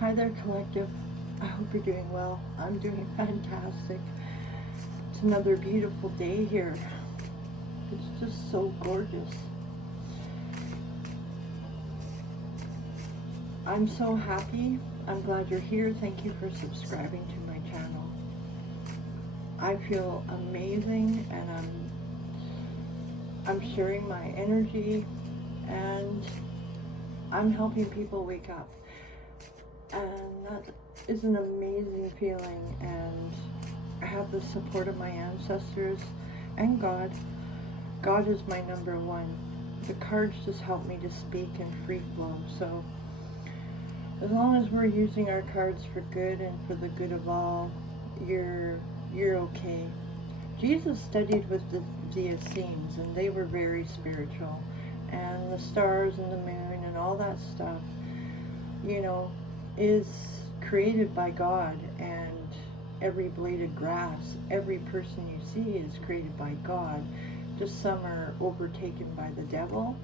Hi there, collective. I hope you're doing well. I'm doing fantastic. It's another beautiful day here. It's just so gorgeous. I'm so happy. I'm glad you're here. Thank you for subscribing to my channel. I feel amazing, and I'm sharing my energy, and I'm helping people wake up. And that is an amazing feeling, and I have the support of my ancestors and God. God is my number one. The cards just help me to speak in free flow. So as long as we're using our cards for good and for the good of all, you're okay. Jesus studied with the Essenes, and they were very spiritual. And the stars and the moon and all that stuff, is created by God. And every blade of grass, every person you see is created by God. Just some are overtaken by the devil.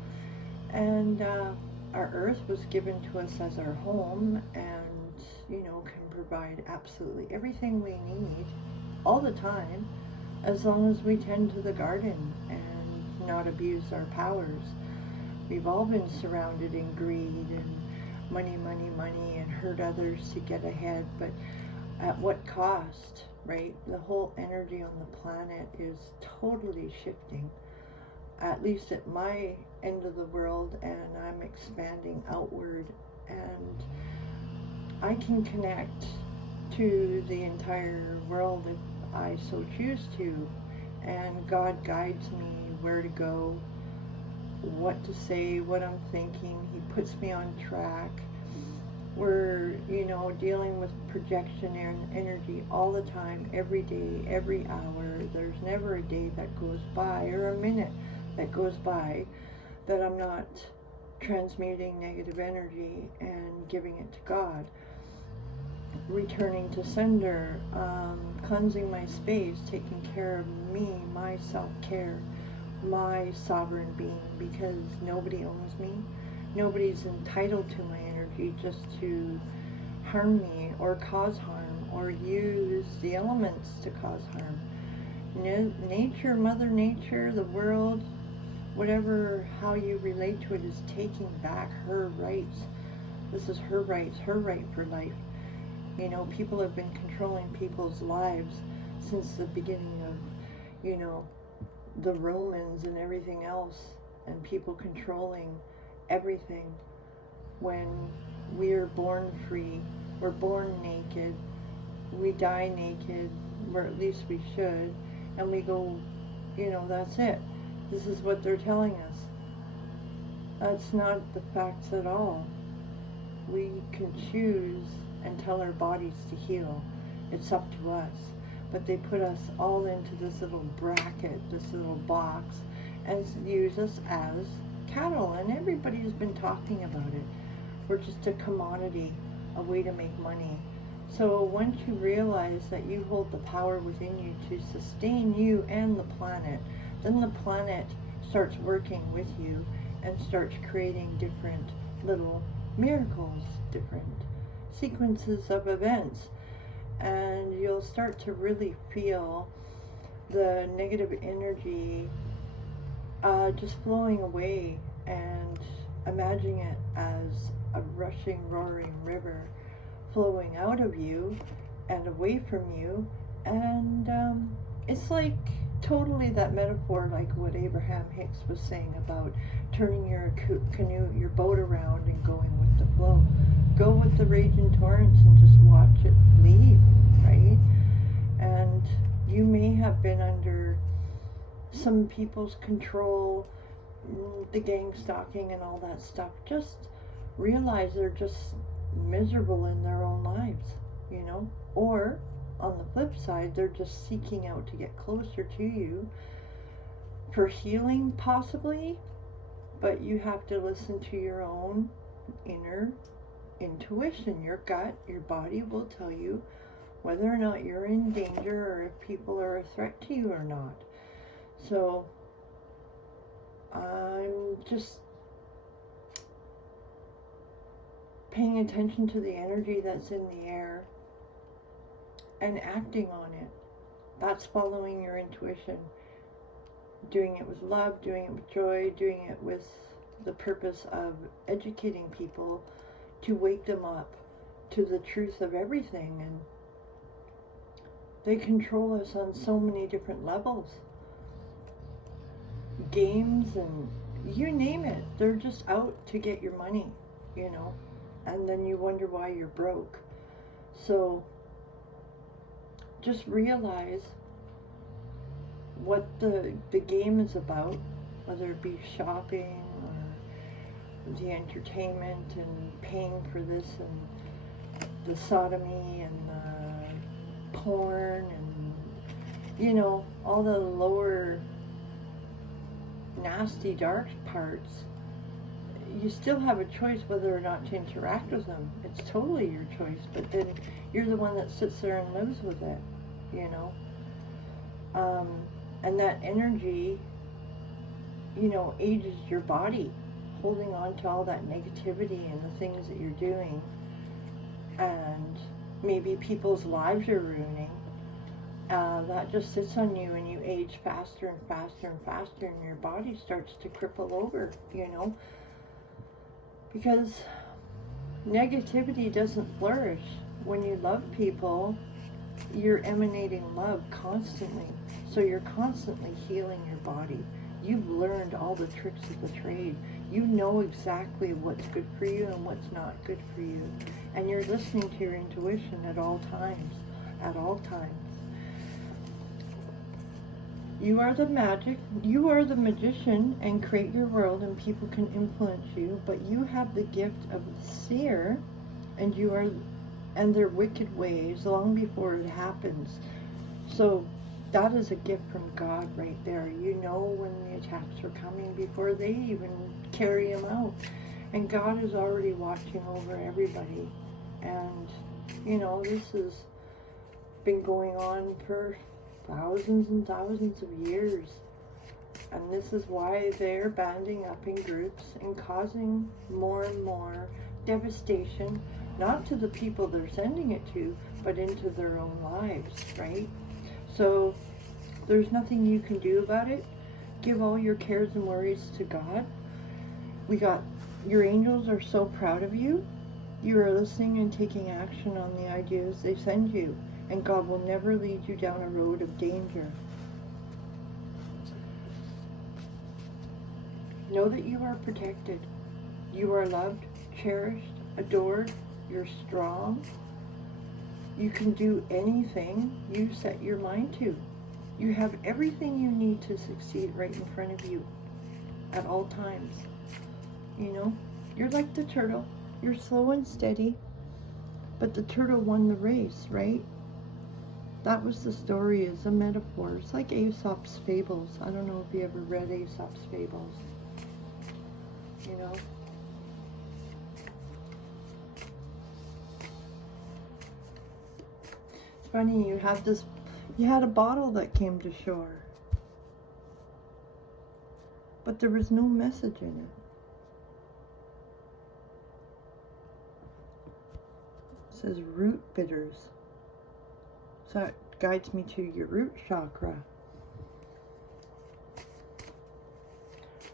And our earth was given to us as our home, and can provide absolutely everything we need all the time, as long as we tend to the garden and not abuse our powers. We've all been surrounded in greed and money, money, money, and hurt others to get ahead, but at what cost, right? The whole energy on the planet is totally shifting, at least at my end of the world, and I'm expanding outward, and I can connect to the entire world if I so choose to, and God guides me where to go, what to say, what I'm thinking. He puts me on track. We're, dealing with projection and energy all the time, every day, every hour. There's never a day that goes by or a minute that goes by that I'm not transmuting negative energy and giving it to God, returning to sender, cleansing my space, taking care of me, my self-care, my sovereign being, because nobody owns me. Nobody's entitled to my energy just to harm me or cause harm or use the elements to cause harm. Nature, Mother Nature, the world, whatever, how you relate to it, is taking back her rights. This is her rights, her right for life. People have been controlling people's lives since the beginning of, the Romans and everything else, and people controlling everything. When we're born free, we're born naked, we die naked, or at least we should, and we go, that's it. This is what they're telling us. That's not the facts at all. We can choose and tell our bodies to heal. It's up to us. But they put us all into this little bracket, this little box, and use us as cattle. And everybody's been talking about it. We're just a commodity, a way to make money. So once you realize that you hold the power within you to sustain you and the planet, then the planet starts working with you and starts creating different little miracles, different sequences of events. And you'll start to really feel the negative energy just flowing away, and imagine it as a rushing, roaring river flowing out of you and away from you. And it's like totally that metaphor, like what Abraham Hicks was saying about turning your canoe, your boat around and going with the flow. Go with the raging torrents and just watch it leave, right? And you may have been under some people's control, the gang stalking and all that stuff. Just realize they're just miserable in their own lives, or on the flip side, they're just seeking out to get closer to you for healing, possibly. But you have to listen to your own inner intuition. Your gut, your body will tell you whether or not you're in danger, or if people are a threat to you or not. So I'm just paying attention to the energy that's in the air and acting on it. That's following your intuition. Doing it with love, doing it with joy, doing it with the purpose of educating people to wake them up to the truth of everything. And they control us on so many different levels. Games and you name it, they're just out to get your money, you know, and then you wonder why you're broke. So just realize what the game is about, whether it be shopping or the entertainment and paying for this and the sodomy and the porn and, you know, all the lower nasty dark parts. You still have a choice whether or not to interact with them. It's totally your choice, but then you're the one that sits there and lives with it, you know. And that energy, you know, ages your body, holding on to all that negativity and the things that you're doing, and maybe people's lives are ruining. That just sits on you, and you age faster and faster and faster, and your body starts to cripple over, you know, because negativity doesn't flourish. When you love people, you're emanating love constantly, so you're constantly healing your body. You've learned all the tricks of the trade. You know exactly what's good for you and what's not good for you, and you're listening to your intuition at all times. You are the magic, you are the magician, and create your world, and people can influence you, but you have the gift of the seer, and you are, and their wicked ways long before it happens. So that is a gift from God right there. You know when the attacks are coming before they even carry them out. And God is already watching over everybody. And, you know, this has been going on for thousands and thousands of years. And this is why they're banding up in groups and causing more and more devastation, not to the people they're sending it to, but into their own lives, right? So there's nothing you can do about it. Give all your cares and worries to God. Your angels are so proud of you. You are listening and taking action on the ideas they send you, and God will never lead you down a road of danger. Know that you are protected. You are loved, cherished, adored. You're strong. You can do anything you set your mind to. You have everything you need to succeed right in front of you at all times. You know, you're like the turtle. You're slow and steady, but the turtle won the race, right? That was the story, as a metaphor. It's like Aesop's fables. I don't know if you ever read Aesop's fables. You know? It's funny, you had a bottle that came to shore, but there was no message in it. It says root bitters. So it guides me to your root chakra.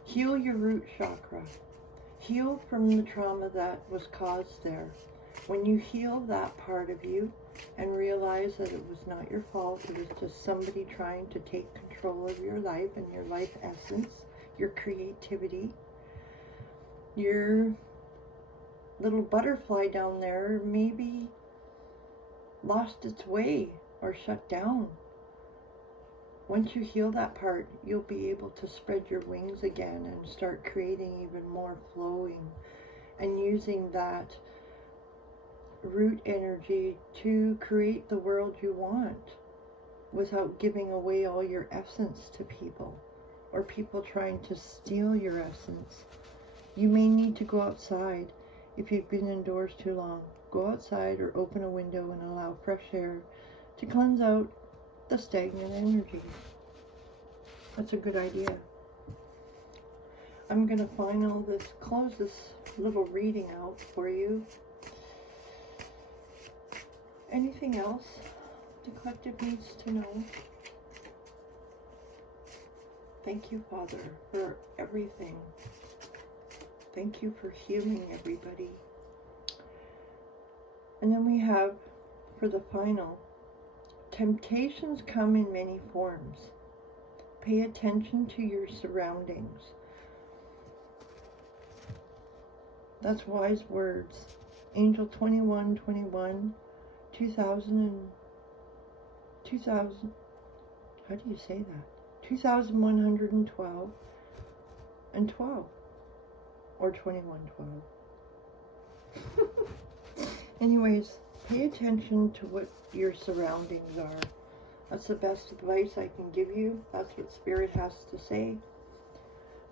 Heal your root chakra. Heal from the trauma that was caused there. When you heal that part of you and realize that it was not your fault, it was just somebody trying to take control of your life and your life essence, your creativity, your little butterfly down there maybe lost its way or shut down. Once you heal that part, you'll be able to spread your wings again and start creating even more flowing and using that root energy to create the world you want without giving away all your essence to people or people trying to steal your essence. You may need to go outside if you've been indoors too long. Go outside or open a window and allow fresh air to cleanse out the stagnant energy. That's a good idea. I'm going to close this little reading out for you anything else the collective needs to know? Thank you, Father, for everything. Thank you for healing everybody. And then we have, for the final, temptations come in many forms. Pay attention to your surroundings. That's wise words. Angel 2121, 2000, how do you say that? 2112 and 12, or 2112. Anyways, pay attention to what your surroundings are. That's the best advice I can give you. That's what Spirit has to say.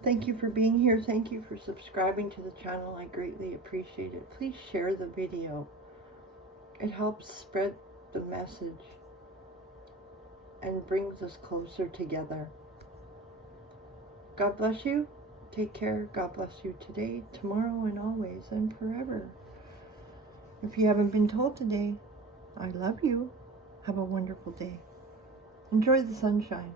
Thank you for being here. Thank you for subscribing to the channel. I greatly appreciate it. Please share the video. It helps spread the message and brings us closer together. God bless you. Take care. God bless you today, tomorrow, and always, and forever. If you haven't been told today, I love you. Have a wonderful day. Enjoy the sunshine.